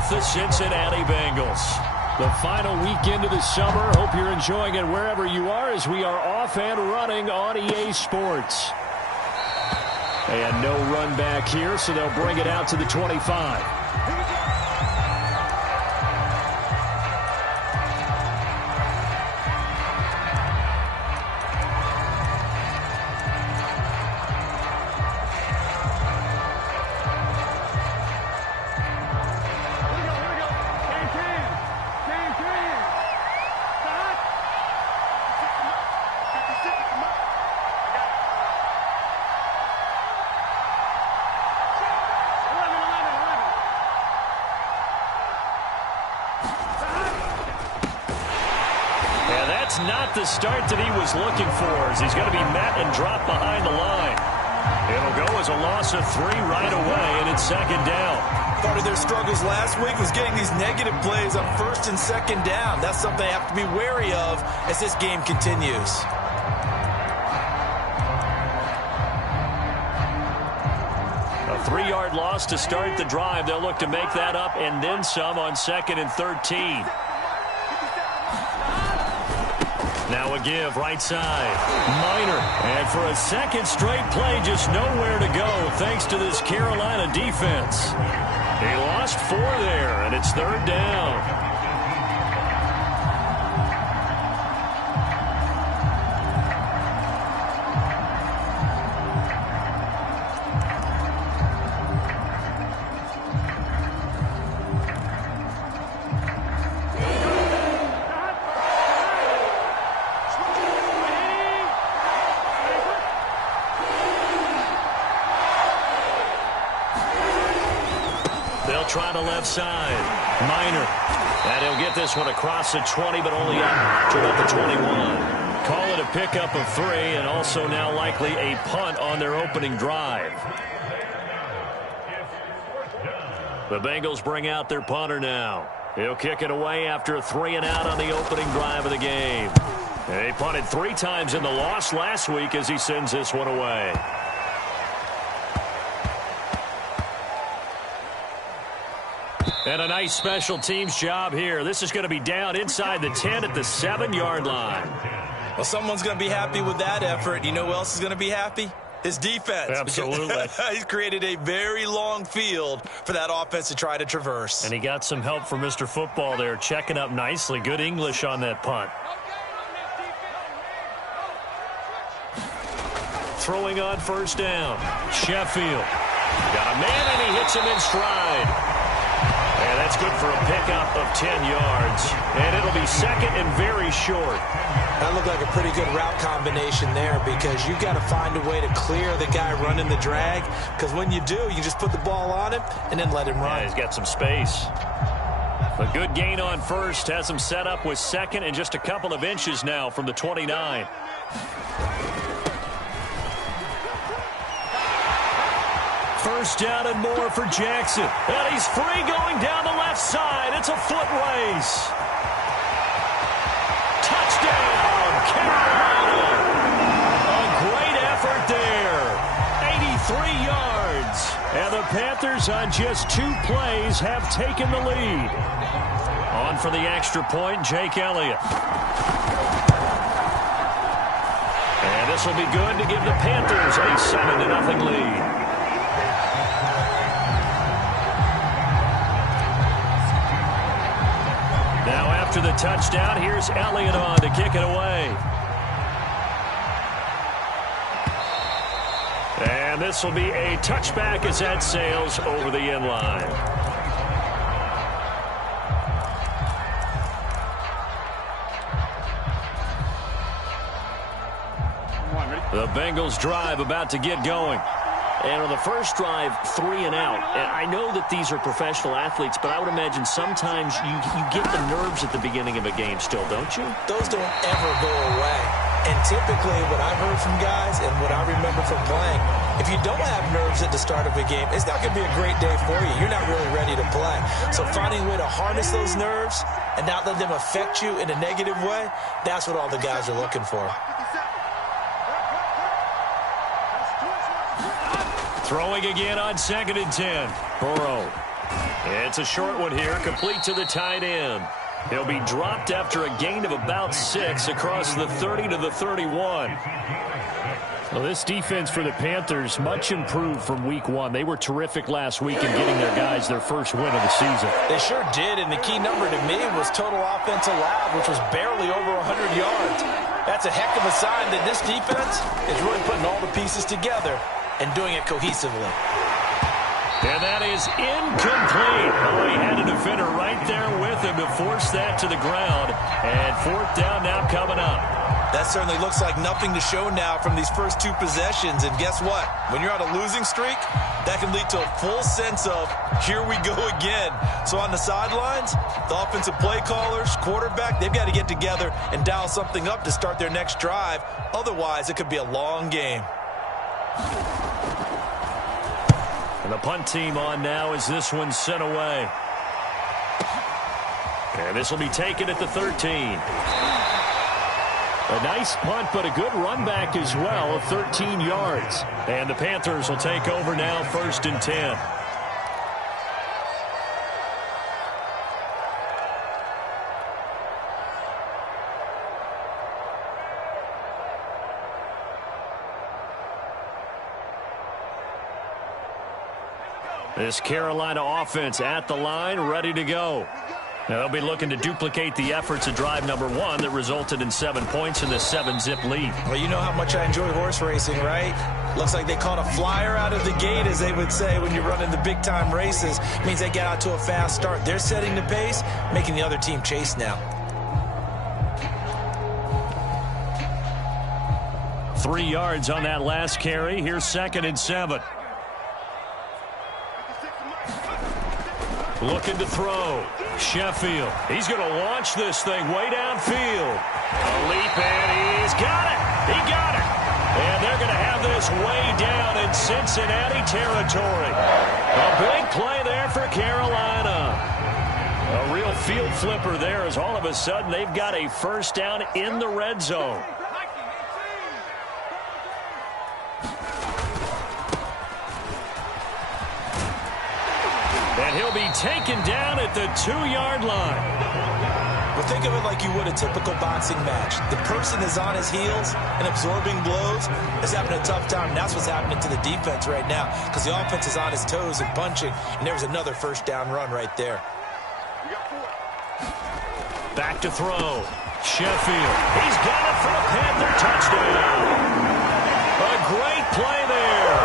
with the Cincinnati Bengals. The final weekend of the summer. Hope you're enjoying it wherever you are as we are off and running on EA Sports. And no run back here, so they'll bring it out to the 25. Not the start that he was looking for, as he's going to be met and dropped behind the line. It'll go as a loss of 3 right away, and it's second down. Part of their struggles last week was getting these negative plays on first and second down. That's something they have to be wary of as this game continues. A 3-yard loss to start the drive. They'll look to make that up and then some on 2nd and 13. Now a give right side. Minor. And for a second straight play, just nowhere to go thanks to this Carolina defense. He lost 4 there, and it's 3rd down. Try to left side. Minor. And he'll get this one across the 20, but only up to about the 21. Call it a pickup of 3, and also now likely a punt on their opening drive. The Bengals bring out their punter now. He'll kick it away after a 3 and out on the opening drive of the game. He punted 3 times in the loss last week as he sends this one away. And a nice special teams job here. This is going to be down inside the 10 at the 7-yard line. Well, someone's going to be happy with that effort. You know who else is going to be happy? His defense. Absolutely. He's created a very long field for that offense to try to traverse. And he got some help from Mr. Football there, checking up nicely. Good English on that punt. Throwing on 1st down. Sheffield. Got a man, and he hits him in stride. And that's good for a pickup of 10 yards. And it'll be 2nd and very short. That looked like a pretty good route combination there, because you've got to find a way to clear the guy running the drag. Because when you do, you just put the ball on him and then let him run. Yeah, he's got some space. A good gain on 1st. Has him set up with 2nd and just a couple of inches now from the 29. First down and more for Jackson. And he's free going down the left side. It's a foot race. Touchdown, Carolina. A great effort there. 83 yards. And the Panthers on just 2 plays have taken the lead. On for the extra point, Jake Elliott. And this will be good to give the Panthers a 7-0 lead. After the touchdown, here's Elliott on to kick it away. And this will be a touchback as that sails over the end line. The Bengals drive about to get going. And on the first drive, 3 and out. And I know that these are professional athletes, but I would imagine sometimes you get the nerves at the beginning of a game still, don't you? Those don't ever go away. And typically what I've heard from guys and what I remember from playing, if you don't have nerves at the start of a game, it's not going to be a great day for you. You're not really ready to play. So finding a way to harness those nerves and not let them affect you in a negative way, that's what all the guys are looking for. Throwing again on 2nd and 10. Burrow. It's a short one here, complete to the tight end. He'll be dropped after a gain of about 6 across the 30 to the 31. Well, this defense for the Panthers, much improved from week 1. They were terrific last week in getting their guys their first win of the season. They sure did, and the key number to me was total offense allowed, which was barely over 100 yards. That's a heck of a sign that this defense is really putting all the pieces together and doing it cohesively. And that is incomplete. Oh, he had a defender right there with him to force that to the ground. And 4th down now coming up. That certainly looks like nothing to show now from these first 2 possessions. And guess what? When you're on a losing streak, that can lead to a full sense of, here we go again. So on the sidelines, the offensive play callers, quarterback, they've got to get together and dial something up to start their next drive. Otherwise, it could be a long game. And the punt team on now as this one's sent away. And this will be taken at the 13. A nice punt, but a good run back as well of 13 yards. And the Panthers will take over now, 1st and 10. This Carolina offense at the line, ready to go. Now they'll be looking to duplicate the efforts of drive number 1 that resulted in 7 points in the 7-zip lead. Well, you know how much I enjoy horse racing, right? Looks like they caught a flyer out of the gate, as they would say when you're running the big-time races. It means they get out to a fast start. They're setting the pace, making the other team chase now. 3 yards on that last carry. Here's 2nd and 7. Looking to throw. Sheffield. He's going to launch this thing way downfield. A leap, and he's got it. He got it. And they're going to have this way down in Cincinnati territory. A big play there for Carolina. A real field flipper there, as all of a sudden they've got a 1st down in the red zone. And he'll be taken down at the 2-yard line. Well, think of it like you would a typical boxing match. The person is on his heels and absorbing blows, is having a tough time. And that's what's happening to the defense right now, because the offense is on his toes and punching. And there was another 1st down run right there. Back to throw. Sheffield. He's got it for a Panther touchdown. A great play there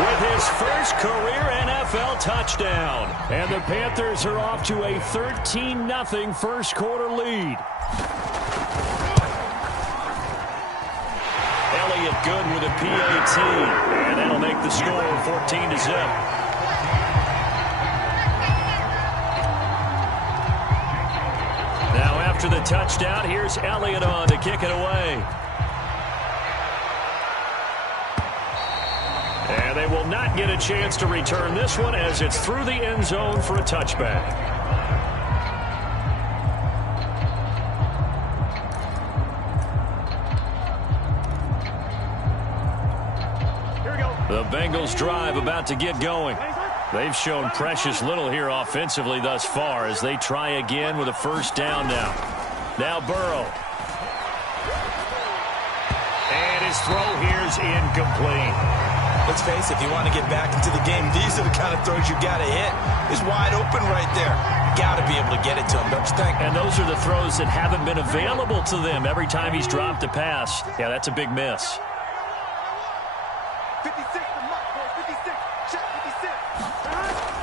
with his first career NFL touchdown. And the Panthers are off to a 13-0 first quarter lead. Elliott good with a PAT. And that'll make the score 14-0. Now after the touchdown, here's Elliott on to kick it away. And they will not get a chance to return this one, as it's through the end zone for a touchback. Here we go. The Bengals drive about to get going. They've shown precious little here offensively thus far as they try again with a 1st down now. Now Burrow. And his throw here is incomplete. Let's face it, if you want to get back into the game, these are the kind of throws you got to hit. He's wide open right there. Got to be able to get it to him, don't you think? And those are the throws that haven't been available to them every time he's dropped a pass. Yeah, that's a big miss. 56,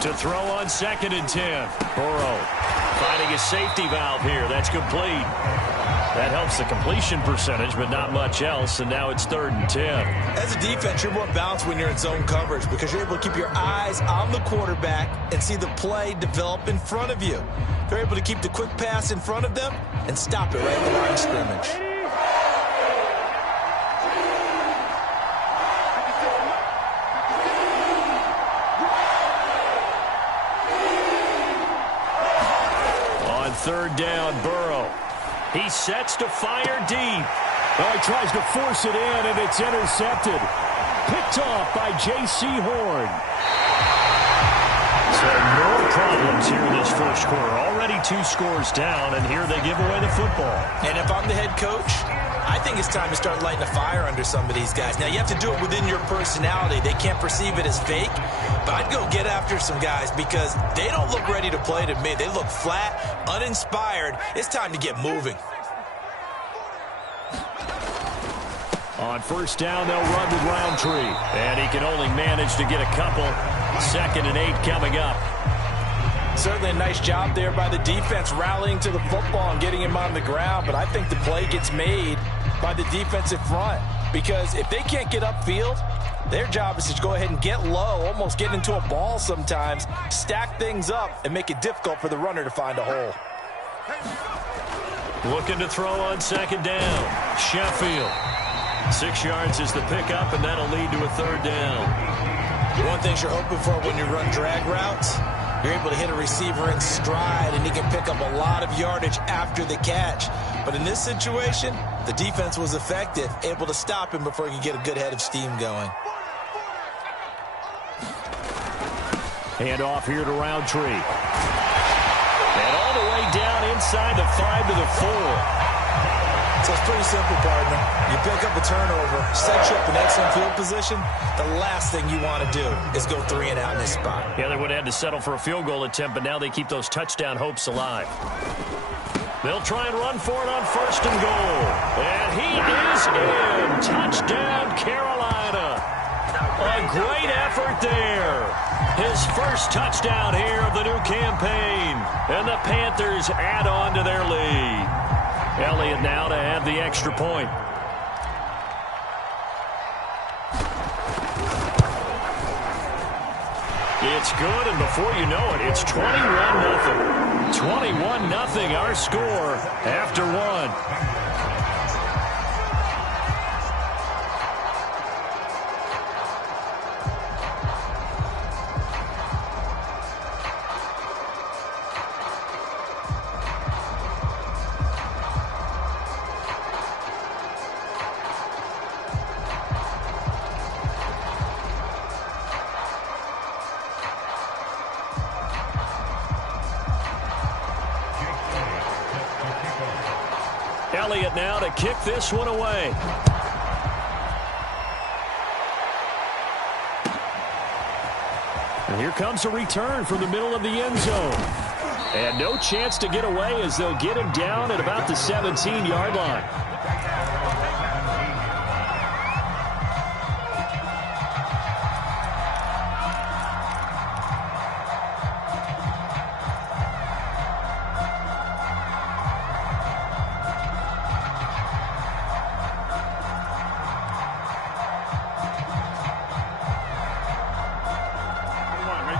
to throw on 2nd and 10. Burrow finding a safety valve here. That's complete. That helps the completion percentage, but not much else, and now it's 3rd and 10. As a defense, you're more balanced when you're in zone coverage because you're able to keep your eyes on the quarterback and see the play develop in front of you. They're able to keep the quick pass in front of them and stop it right at the line of scrimmage. On 3rd down, Burrow. He sets to fire deep. Well, he tries to force it in, and it's intercepted. Picked off by J.C. Horn. So no problems here in this first quarter. Already 2 scores down, and here they give away the football. And if I'm the head coach, I think it's time to start lighting a fire under some of these guys. Now, you have to do it within your personality. They can't perceive it as fake, but I'd go get after some guys because they don't look ready to play to me. They look flat, uninspired. It's time to get moving. On first down, they'll run with Roundtree. And he can only manage to get a couple. 2nd and 8 coming up. Certainly a nice job there by the defense rallying to the football and getting him on the ground. But I think the play gets made by the defensive front. Because if they can't get upfield, their job is to go ahead and get low, almost get into a ball sometimes, stack things up, and make it difficult for the runner to find a hole. Looking to throw on 2nd down. Sheffield. 6 yards is the pickup, and that'll lead to a 3rd down. One thing you're hoping for when you run drag routes, you're able to hit a receiver in stride, and he can pick up a lot of yardage after the catch. But in this situation, the defense was effective, able to stop him before he could get a good head of steam going. Hand off here to Roundtree. And all the way down inside the 5 to the 4. So it's pretty simple, partner. You pick up a turnover, set you up in excellent field position. The last thing you want to do is go 3 and out in this spot. Yeah, they would have had to settle for a field goal attempt, but now they keep those touchdown hopes alive. They'll try and run for it on 1st and goal. And he is in. Touchdown, Carolina. A great effort there. His first touchdown here of the new campaign. And the Panthers add on to their lead. Elliott now to add the extra point. It's good, and before you know it, it's 21-0. 21-0 our score after 1. Elliott now to kick this one away. And here comes a return from the middle of the end zone. And no chance to get away as they'll get him down at about the 17-yard line.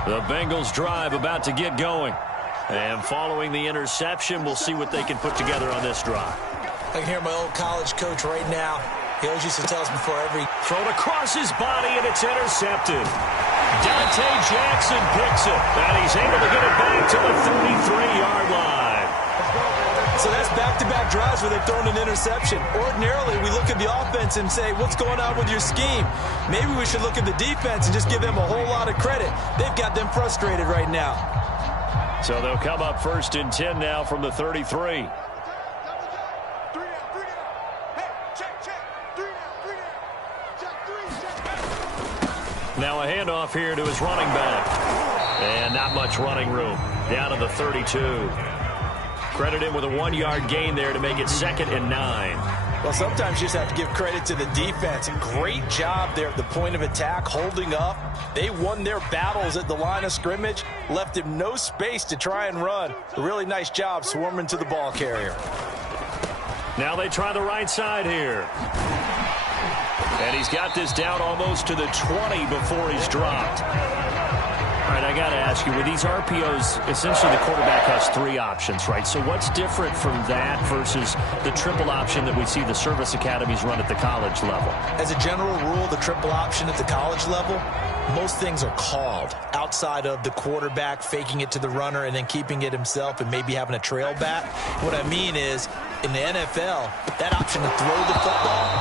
The Bengals drive about to get going. And following the interception, we'll see what they can put together on this drive. I can hear my old college coach right now. He always used to tell us before every thrown across his body, and it's intercepted. Dante Jackson picks it, and he's able to get it back to the 33-yard line. So that's back-to-back drives where they've thrown an interception. Ordinarily, we look at the offense and say, what's going on with your scheme? Maybe we should look at the defense and just give them a whole lot of credit. They've got them frustrated right now. So they'll come up 1st and 10 now from the 33. Now a handoff here to his running back. And not much running room. Down to the 32. Credit him with a 1-yard gain there to make it 2nd and 9. Well, sometimes you just have to give credit to the defense. Great job there at the point of attack, holding up. They won their battles at the line of scrimmage, left him no space to try and run. A really nice job swarming to the ball carrier. Now they try the right side here. And he's got this down almost to the 20 before he's dropped. All right, I got to ask you, with these RPOs, essentially the quarterback has 3 options, right? So what's different from that versus the triple option that we see the service academies run at the college level? As a general rule, the triple option at the college level, most things are called outside of the quarterback faking it to the runner and then keeping it himself and maybe having a trail back. What I mean is, in the NFL, that option to throw the football,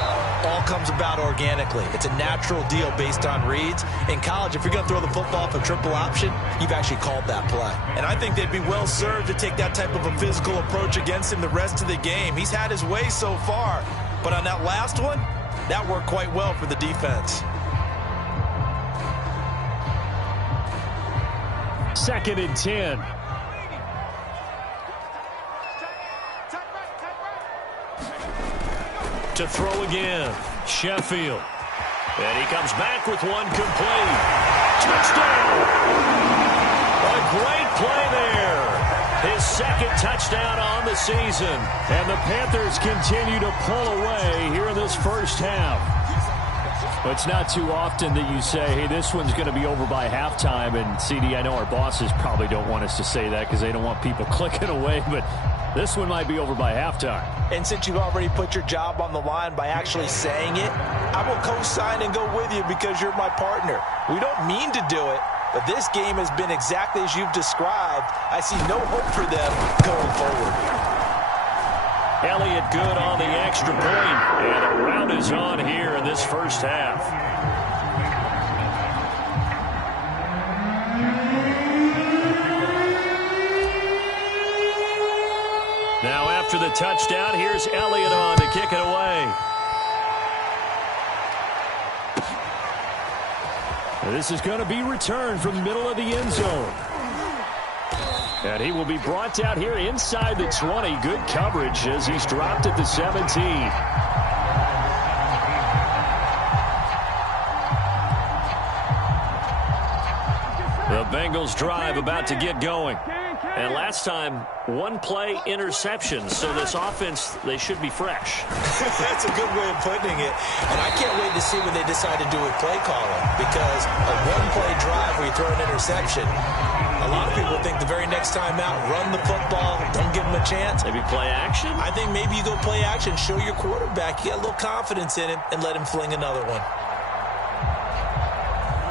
all comes about organically. It's a natural deal based on reads. In college, if you're going to throw the football for triple option, you've actually called that play. And I think they'd be well served to take that type of a physical approach against him the rest of the game. He's had his way so far, but on that last one, that worked quite well for the defense. 2nd and 10. To throw again, Sheffield. And he comes back with one complete. Touchdown! A great play there. His 2nd touchdown on the season. And the Panthers continue to pull away here in this first half. Well, it's not too often that you say, hey, this one's going to be over by halftime. And, CD, I know our bosses probably don't want us to say that because they don't want people clicking away, but this one might be over by halftime. And since you've already put your job on the line by actually saying it, I will co-sign and go with you because you're my partner. We don't mean to do it, but this game has been exactly as you've described. I see no hope for them going forward. Elliott good on the extra point, and a rout is on here in this first half. Now after the touchdown, here's Elliott on to kick it away. This is going to be returned from the middle of the end zone. And he will be brought out here inside the 20. Good coverage as he's dropped at the 17. The Bengals drive about to get going. And last time, one play interception. So this offense, they should be fresh. That's a good way of putting it. And I can't wait to see what they decide to do with play calling. Because a one-play drive where you throw an interception, a lot of people think the very next time out, run the football, don't give him a chance. Maybe play action? I think maybe you go play action, show your quarterback, you got a little confidence in him, and let him fling another one.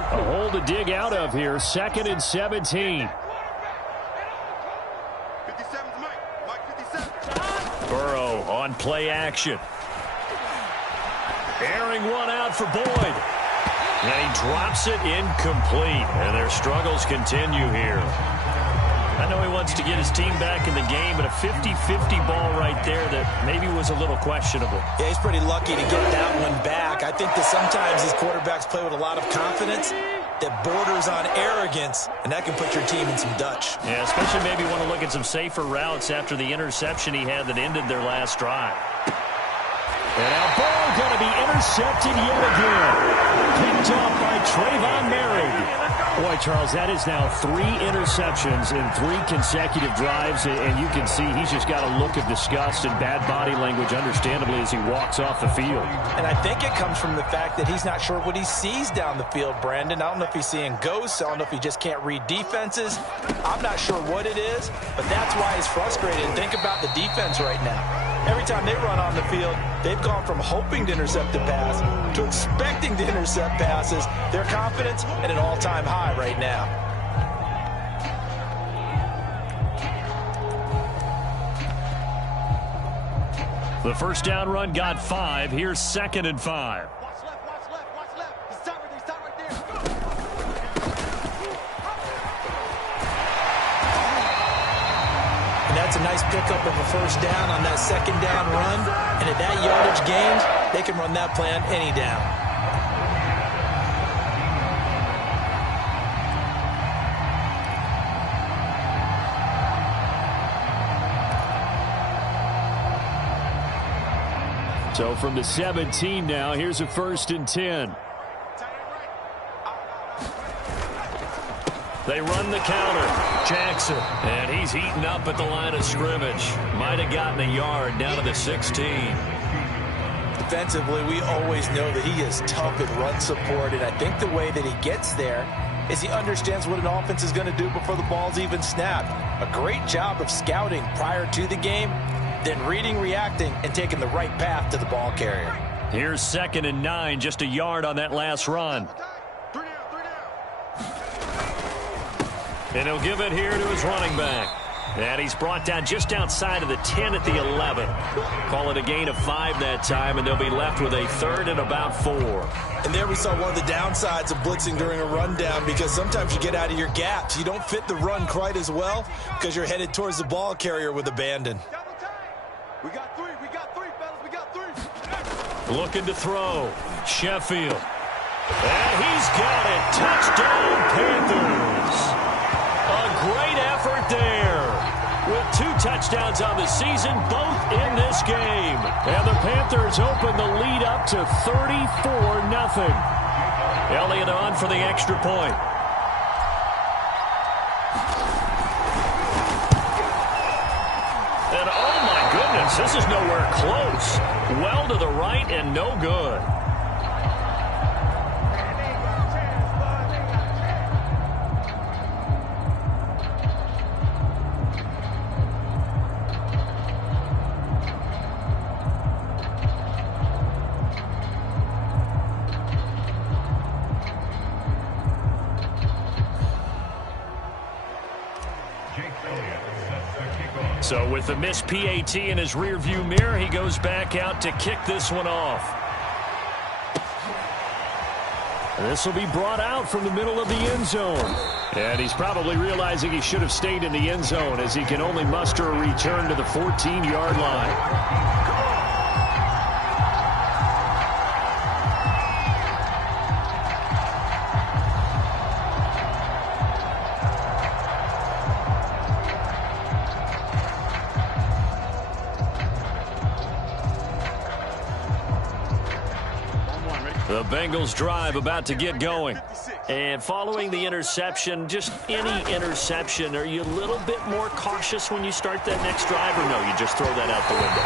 A hole to dig out of here, 2nd and 17. Burrow on play action. Airing one out for Boyd. And he drops it incomplete. And their struggles continue here. I know he wants to get his team back in the game, but a 50-50 ball right there that maybe was a little questionable. Yeah, he's pretty lucky to get that one back. I think that sometimes these quarterbacks play with a lot of confidence that borders on arrogance, and that can put your team in some Dutch. Yeah, especially maybe want to look at some safer routes after the interception he had that ended their last drive. And now Burrow going to be intercepted yet again. Picked off by Trayvon Merrick. Boy, Charles, that is now 3 interceptions in 3 consecutive drives, and you can see he's just got a look of disgust and bad body language, understandably, as he walks off the field. And I think it comes from the fact that he's not sure what he sees down the field, Brandon. I don't know if he's seeing ghosts. I don't know if he just can't read defenses. I'm not sure what it is, but that's why he's frustrated. And think about the defense right now. Every time they run on the field, they've gone from hoping to intercept a pass to expecting to intercept passes. Their confidence at an all-time high right now. The first down run got 5. Here's 2nd and 5. That's a nice pickup of a first down on that 2nd down run. And at that yardage gained, they can run that play on any down. So from the 17 now, here's a 1st and 10. They run the counter. Jackson. And he's eaten up at the line of scrimmage. Might have gotten a yard down to the 16. Defensively, we always know that he is tough at run support. And I think the way that he gets there is he understands what an offense is going to do before the ball's even snapped. A great job of scouting prior to the game, then reading, reacting, and taking the right path to the ball carrier. Here's 2nd and 9, just a yard on that last run. And he'll give it here to his running back. And he's brought down just outside of the 10 at the 11. Call it a gain of 5 that time, and they'll be left with a 3rd and about 4. And there we saw one of the downsides of blitzing during a rundown, because sometimes you get out of your gaps. You don't fit the run quite as well because you're headed towards the ball carrier with abandon. We got 3, fellas, we got 3. Looking to throw. Sheffield. And he's got it. Touchdown, Panthers. A great effort there. With 2 touchdowns on the season, both in this game. And the Panthers open the lead up to 34-0. Elliott on for the extra point. And oh my goodness, this is nowhere close. Well to the right and no good. So with the missed PAT in his rearview mirror, he goes back out to kick this one off. This will be brought out from the middle of the end zone. And he's probably realizing he should have stayed in the end zone, as he can only muster a return to the 14-yard line. The Bengals drive about to get going. And following the interception, just any interception, are you a little bit more cautious when you start that next drive, or no, you just throw that out the window?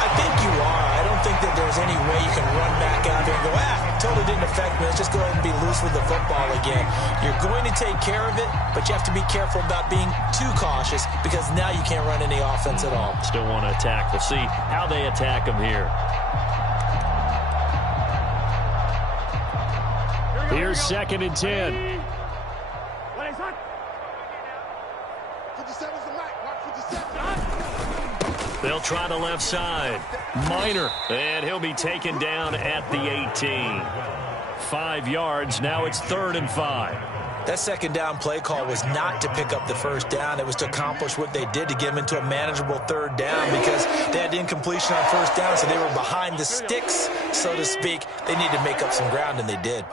I think you are. I don't think that there's any way you can run back out there and go, totally didn't affect me. Let's just go ahead and be loose with the football again. You're going to take care of it, but you have to be careful about being too cautious, because now you can't run any offense at all. Still want to attack. We'll see how they attack him here. Here's 2nd and 10. They'll try the left side. Minor. And he'll be taken down at the 18. 5 yards. Now it's 3rd and 5. That second down play call was not to pick up the first down. It was to accomplish what they did, to get them into a manageable 3rd down, because they had incompletion on first down, so they were behind the sticks, so to speak. They needed to make up some ground, and they did.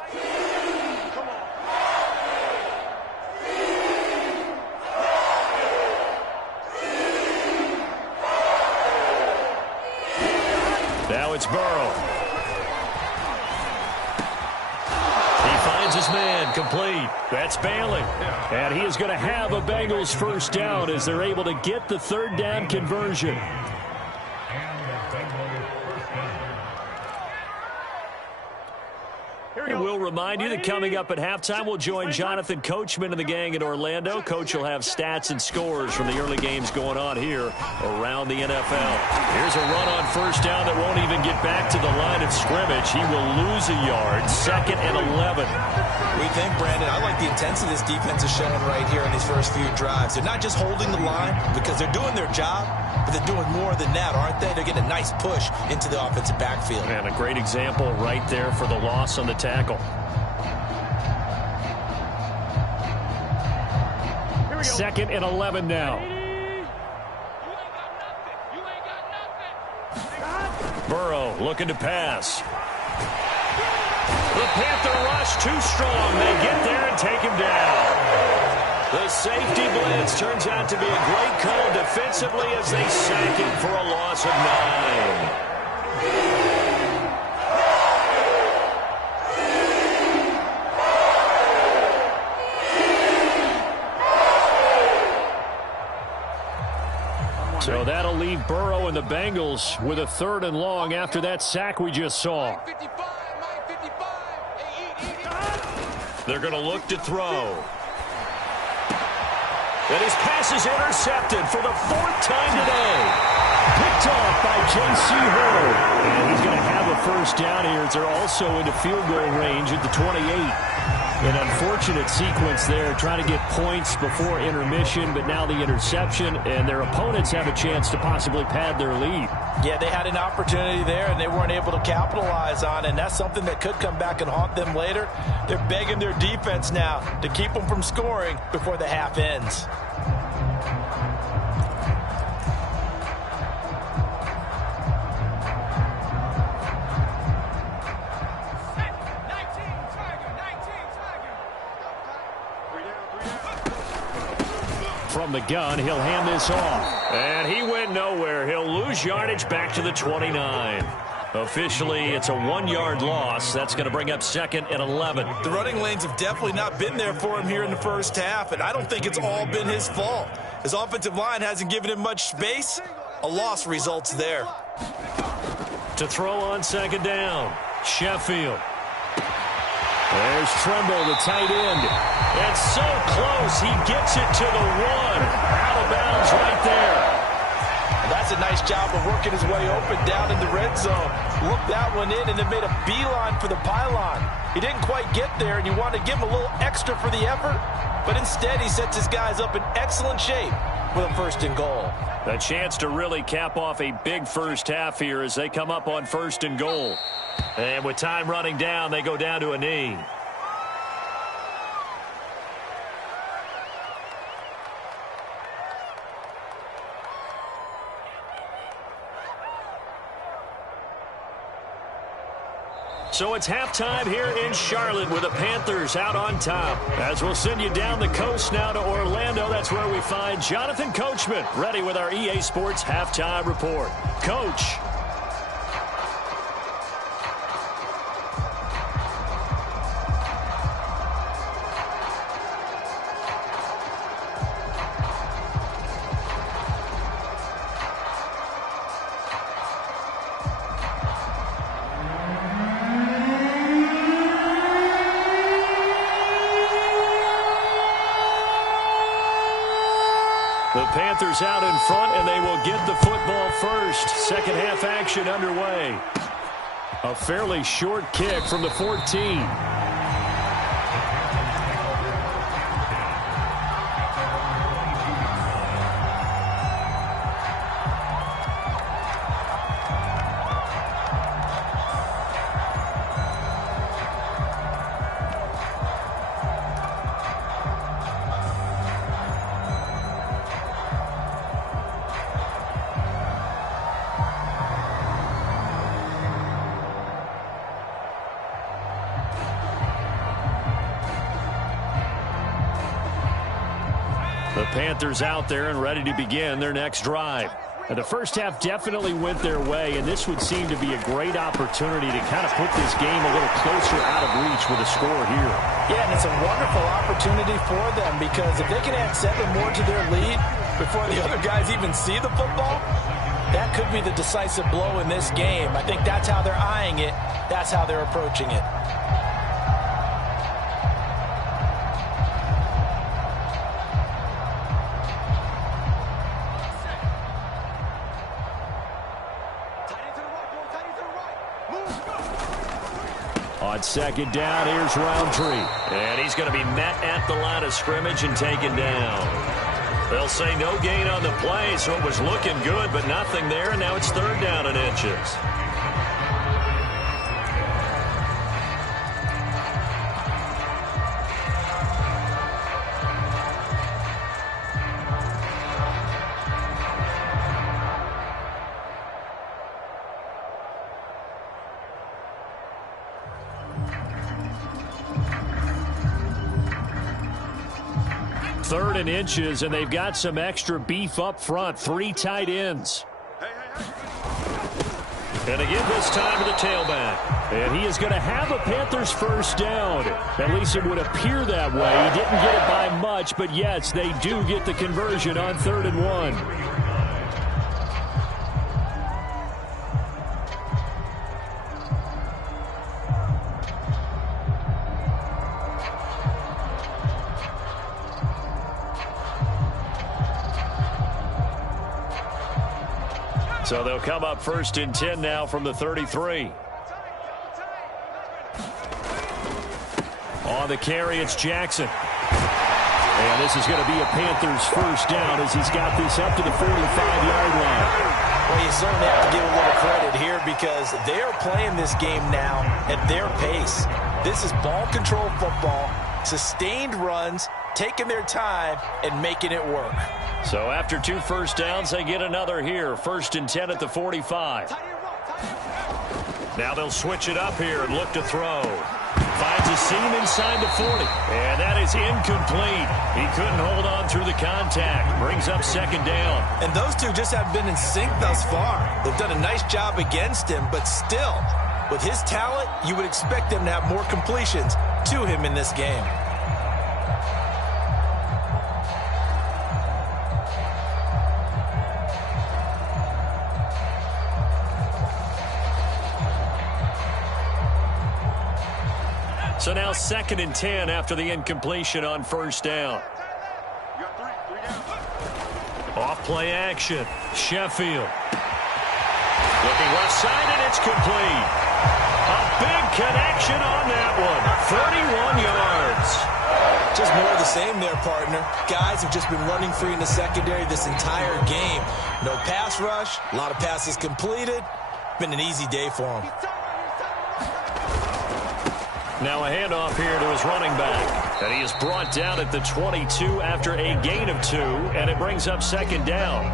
Now it's Burrow. He finds his man, complete. That's Bailey. And he is going to have a Bengals first down as they're able to get the 3rd down conversion. And we'll remind you that coming up at halftime, we'll join Jonathan Coachman and the gang in Orlando. Coach will have stats and scores from the early games going on here around the NFL. Here's a run on first down that won't even get back to the line of scrimmage. He will lose a yard. 2nd and 11. We think, Brandon, I like the intensity this defense is showing right here in these first few drives. They're not just holding the line because they're doing their job, but they're doing more than that, aren't they? They're getting a nice push into the offensive backfield. And a great example right there for the loss on the tackle. 2nd and 11 now. Burrow looking to pass. The Panther rush too strong. They get there and take him down. The safety blitz turns out to be a great call defensively as they sack him for a loss of 9. So that'll leave Burrow and the Bengals with a 3rd and long after that sack we just saw. They're going to look to throw. And his pass is intercepted for the 4th time today. Picked off by J.C. Horn. And he's going to have a first down here as they're also into field goal range at the 28. An unfortunate sequence there, trying to get points before intermission, but now the interception, and their opponents have a chance to possibly pad their lead. Yeah, they had an opportunity there, and they weren't able to capitalize on it, and that's something that could come back and haunt them later. They're begging their defense now to keep them from scoring before the half ends. From the gun, he'll hand this off. And he went nowhere. He'll lose yardage back to the 29. Officially, it's a 1-yard loss. That's going to bring up 2nd and 11. The running lanes have definitely not been there for him here in the first half, and I don't think it's all been his fault. His offensive line hasn't given him much space. A loss results there. To throw on 2nd down, Sheffield. There's Tremble, the tight end. And so close, he gets it to the 1. Out of bounds right there. And that's a nice job of working his way open down in the red zone. Looked that one in and then made a beeline for the pylon. He didn't quite get there, and you want to give him a little extra for the effort, but instead he sets his guys up in excellent shape with a 1st and goal. A chance to really cap off a big first half here as they come up on 1st and goal. And with time running down, they go down to a knee. So it's halftime here in Charlotte with the Panthers out on top. As we'll send you down the coast now to Orlando, that's where we find Jonathan Coachman ready with our EA Sports Halftime Report. Coach. The Panthers out in front, and they will get the football first. Second half action underway. A fairly short kick from the 14. The Panthers out there and ready to begin their next drive. And the first half definitely went their way, and this would seem to be a great opportunity to kind of put this game a little closer out of reach with a score here. Yeah, and it's a wonderful opportunity for them because if they can add 7 more to their lead before the other guys even see the football, that could be the decisive blow in this game. I think that's how they're eyeing it. That's how they're approaching it. On 2nd down, here's Roundtree. And he's going to be met at the line of scrimmage and taken down. They'll say no gain on the play, so it was looking good, but nothing there, and now it's 3rd down and inches. Third and inches, and they've got some extra beef up front. 3 tight ends. And again this time to the tailback. And he is going to have a Panthers first down. At least it would appear that way. He didn't get it by much, but yes, they do get the conversion on 3rd and 1. So they'll come up 1st and 10 now from the 33. On On the carry, it's Jackson. And this is going to be a Panthers first down as he's got this up to the 45-yard line. Well, you certainly have to give a little credit here because they are playing this game now at their pace. This is ball control football, sustained runs, taking their time, and making it work. So after 2 first downs, they get another here. 1st and 10 at the 45. Now they'll switch it up here and look to throw. Finds a seam inside the 40. And that is incomplete. He couldn't hold on through the contact. Brings up 2nd down. And those two just haven't been in sync thus far. They've done a nice job against him, but still, with his talent, you would expect them to have more completions to him in this game. So now 2nd and 10 after the incompletion on 1st down. Off play action. Sheffield. Looking left side, and it's complete. A big connection on that one. 31 yards. Just more of the same there, partner. Guys have just been running free in the secondary this entire game. No pass rush, a lot of passes completed. Been an easy day for them. Now a handoff here to his running back. And he is brought down at the 22 after a gain of 2, and it brings up 2nd down.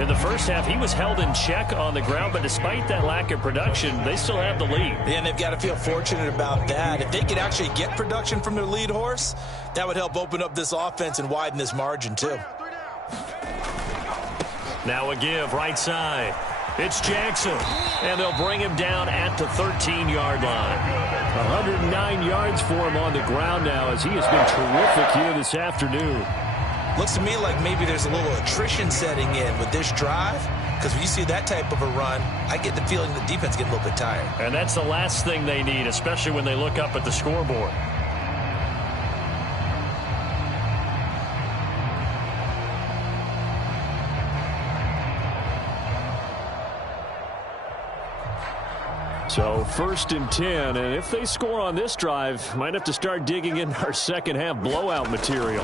In the first half, he was held in check on the ground, but despite that lack of production, they still have the lead. Yeah, and they've got to feel fortunate about that. If they could actually get production from their lead horse, that would help open up this offense and widen this margin too. Now a give right side. It's Jackson, and they'll bring him down at the 13-yard line. 109 yards for him on the ground now as he has been terrific here this afternoon. Looks to me like maybe there's a little attrition setting in with this drive, because when you see that type of a run, I get the feeling the defense getting a little bit tired. And that's the last thing they need, especially when they look up at the scoreboard. So 1st and 10, and if they score on this drive, might have to start digging in our second half blowout material.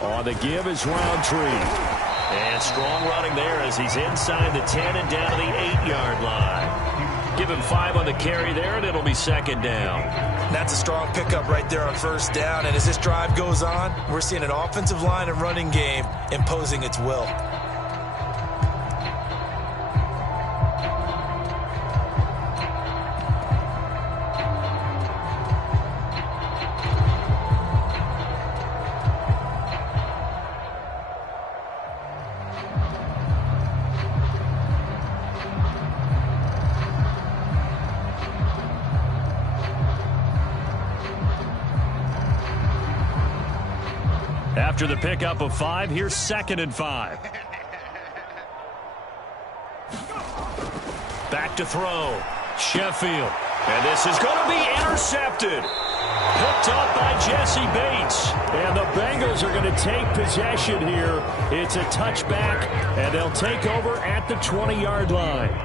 On the give is Roundtree. And strong running there as he's inside the 10 and down to the 8-yard line. Give him 5 on the carry there, and it'll be 2nd down. That's a strong pickup right there on 1st down, and as this drive goes on, we're seeing an offensive line and running game imposing its will. After the pickup of 5, here's 2nd and 5. Back to throw. Sheffield. And this is going to be intercepted. Picked up by Jesse Bates. And the Bengals are going to take possession here. It's a touchback, and they'll take over at the 20-yard line.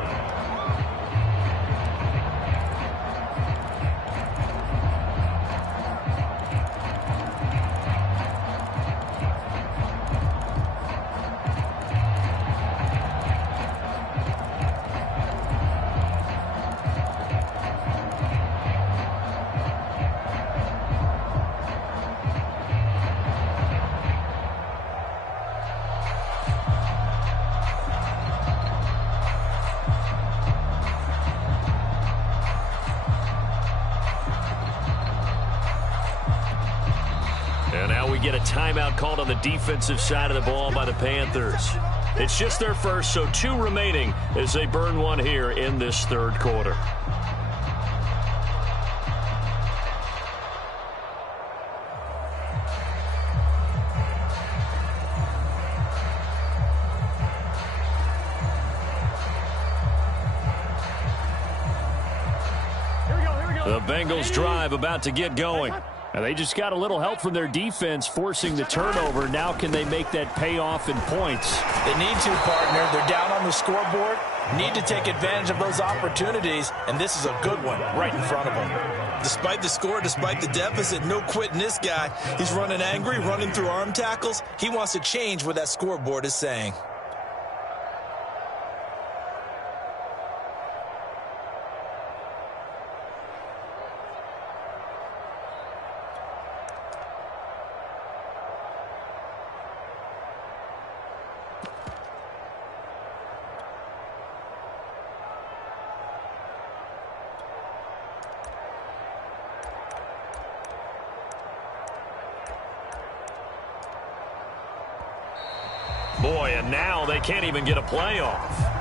Get a timeout called on the defensive side of the ball by the Panthers. It's just their first, so 2 remaining as they burn 1 here in this 3rd quarter. The Bengals drive about to get going. And they just got a little help from their defense forcing the turnover. Now can they make that pay off in points? They need to, partner. They're down on the scoreboard. Need to take advantage of those opportunities, and this is a good one right in front of them. Despite the score, despite the deficit, no quitting this guy. He's running angry, running through arm tackles. He wants to change what that scoreboard is saying. Boy, and now they can't even get a playoff.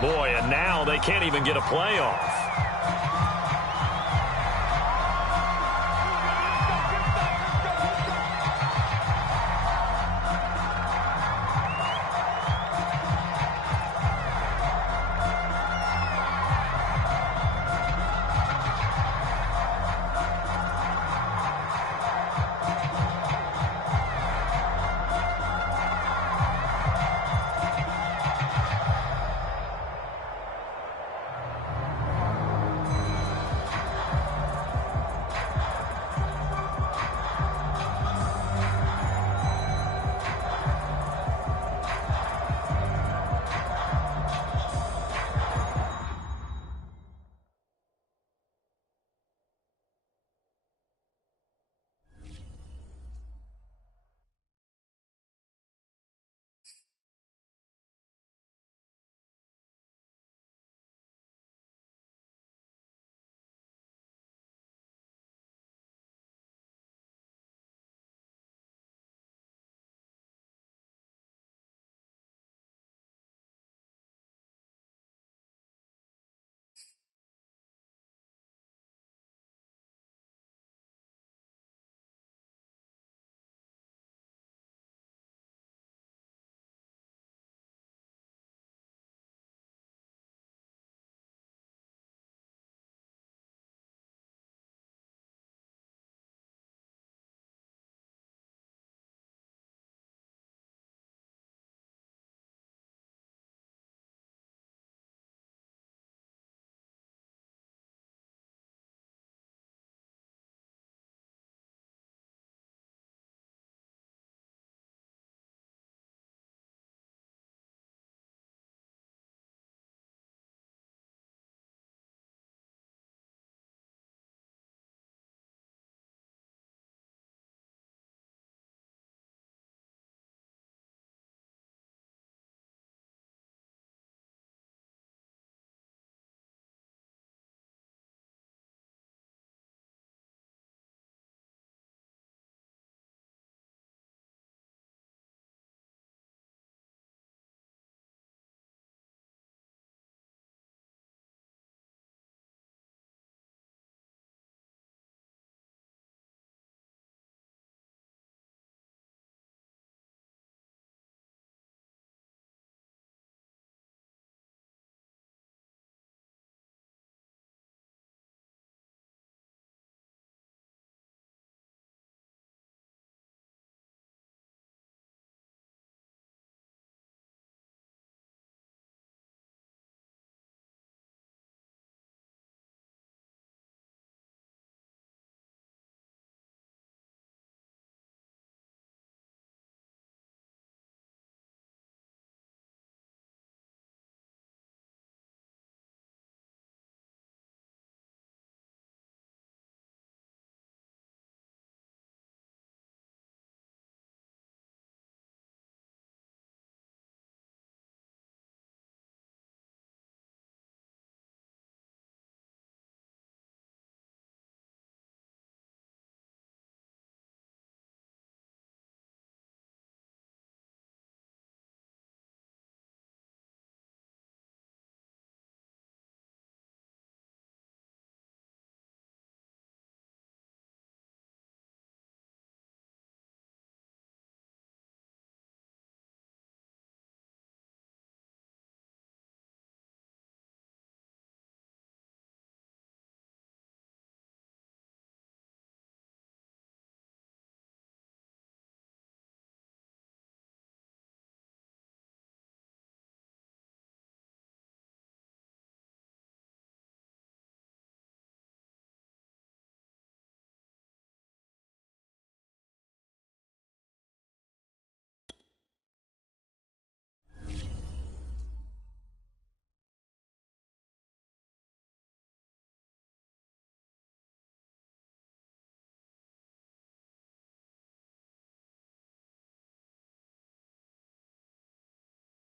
Boy, and now they can't even get a playoff.